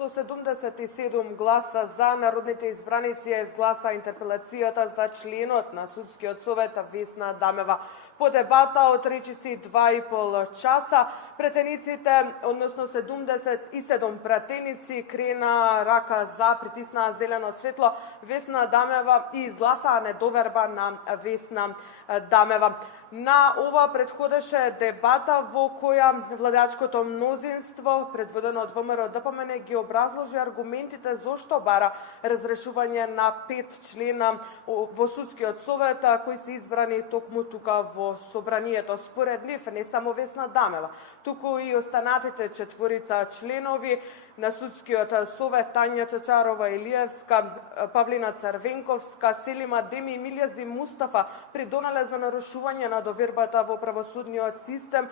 Со 77 гласа за, народните избраници ја изгласа интерпелацијата за членот на Судскиот совет Весна Дамева. По дебата од речиси 2,5 часа, претениците, односно 77 претеници, крена рака за, притиснаа зелено светло Весна Дамева и изгласаа недоверба на Весна Дамева. На ова предходеше дебата во која владеачкото мнозинство, предводено од ВМРО ДПМН, ги образложи аргументите зошто бара разрешување на 5 члена во Судскиот совет кои се избрани токму тука во собранието. Според нив не само Весна Дамева, туку и останатите 4 членови на Судскиот совет, Тања Чачарова Илиевска, Павлина Црвенковска, Селима Деми и Милјази Мустафа придонале за нарушување на довербата во правосудниот систем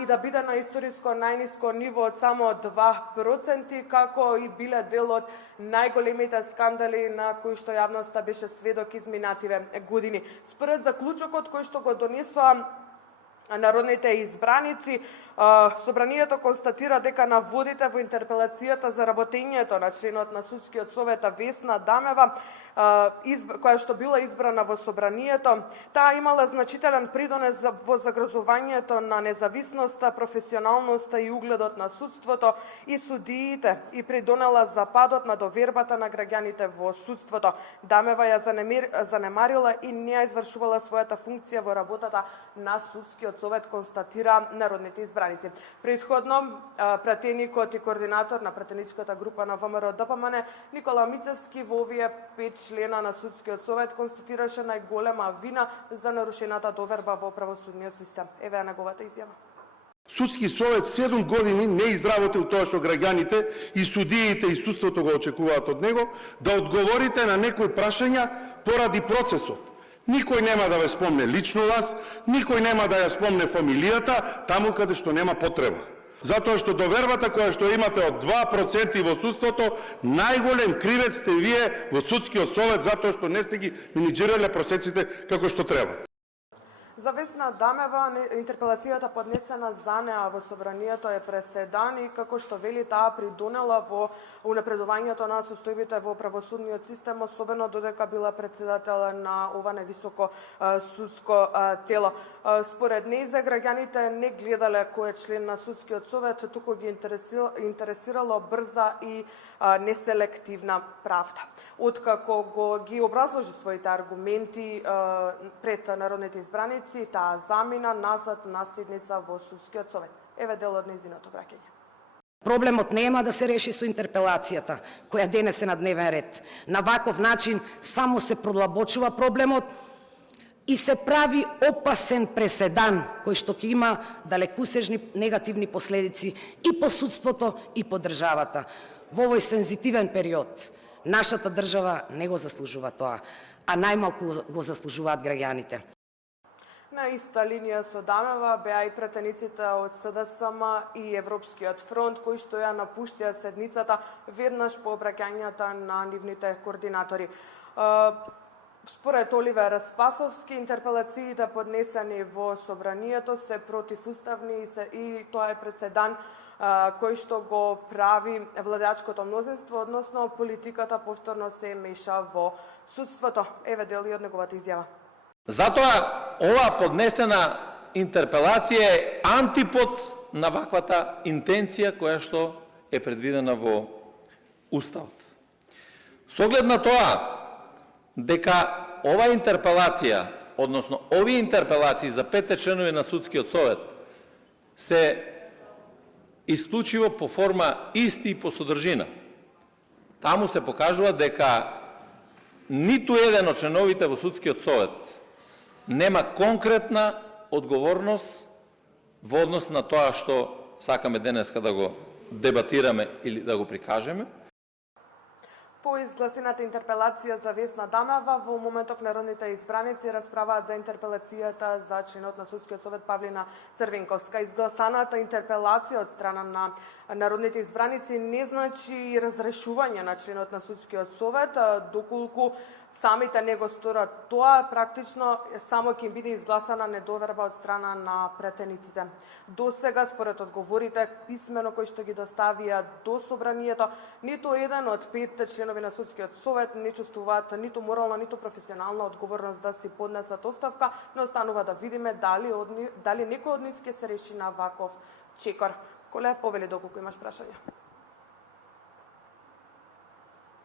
и да биде на историско најниско ниво од само 2%, како и биле дел од најголемите скандали на кои што јавноста беше сведок изминативе години. Според заклучокот кој што го донесоа народните избраници, собранието констатира дека наводите во интерпелацијата за работењето на членот на Судскиот совет Весна Дамева, која што била избрана во собранието, таа имала значителен придонес во загрозувањето на независноста, професионалноста и угледот на судството и судиите и придонела за падот на довербата на граѓаните во судството. Дамева ја занемарила и не ја извршувала својата функција во работата на Судскиот совет, констатира народните избраници. Предходно, пратеникот и координатор на пратеничката група на ВМРО ДПМН Никола Мицевски во овие 5 члена на Судскиот совет констатираше најголема вина за нарушената доверба во правосудниот систем. Еве неговата изјава. Судски совет 7 години не изработил тоа што граѓаните и судиите и судството го очекуваат од него, да одговорите на некои прашања поради процесот. Никој нема да ве спомне лично вас, никој нема да ја спомне фамилијата, таму каде што нема потреба. Затоа што довербата која што имате од 2% во судството, најголем кривец сте вие во Судскиот совет, затоа што не сте ги менеџирале процесите како што треба. За Весна Дамева интерпелацијата поднесена за неа во собранието е преседан и како што вели таа придонела во унапредувањето на состојбите во правосудниот систем, особено додека била председател на ова невисоко судско тело. Според нејзе граѓаните не гледале кој е член на Судскиот совет, туку ги интересирало брза и неселективна правда. Откако ги образложи своите аргументи пред народните избраници, таа замина назад на седница во Судскиот совет. Еве дел од нејзиното праќање. Проблемот нема да се реши со интерпелацијата, која денес е на дневен ред. На ваков начин само се продлабочува проблемот и се прави опасен преседан, кој што ќе има далекусежни негативни последици и по судството, и по државата. Во овој сензитивен период, нашата држава не го заслужува тоа, а најмалку го заслужуваат граѓаните. На иста линија со Дамева беа и претениците од СДСМ и Европскиот фронт, кои што ја напуштија седницата веднаш по обраќањата на нивните координатори. Според Оливер Спасовски, интерпелациите поднесени во собранието се противуставни и тоа е преседан кој што го прави владеачкото мнозинство, односно политиката повторно се меша во судството. Еве дели од неговата изјава. Затоа ова поднесена интерпелација е антипод на ваквата интенција која што е предвидена во Уставот. Со оглед на тоа дека ова интерпелација, односно овие интерпелации за 5 членови на Судскиот совет се исклучиво по форма исти и по содржина. Таму се покажува дека ниту еден од членовите во Судскиот совет нема конкретна одговорност во однос на тоа што сакаме денеска да го дебатираме или да го прикажеме. По изгласената интерпелација за Весна Дамева, во моментов народните избраници расправаат за интерпелацијата за членот на Судскиот совет Павлина Црвенковска. Изгласаната интерпелација од страна на народните избраници не значи разрешување на членот на Судскиот совет, доколку самите не го сторат тоа, практично само ќе им биде изгласана недоверба од страна на претениците. До сега, според одговорите писмено кои што ги доставија до собранието, ниту еден од 5 членови на Судскиот совет не чувствуваат ниту морална, ниту професионална одговорност да си поднесат оставка, но останува да видиме дали некој од нив ќе се реши на ваков чекор. Коле, повели доколку имаш прашање.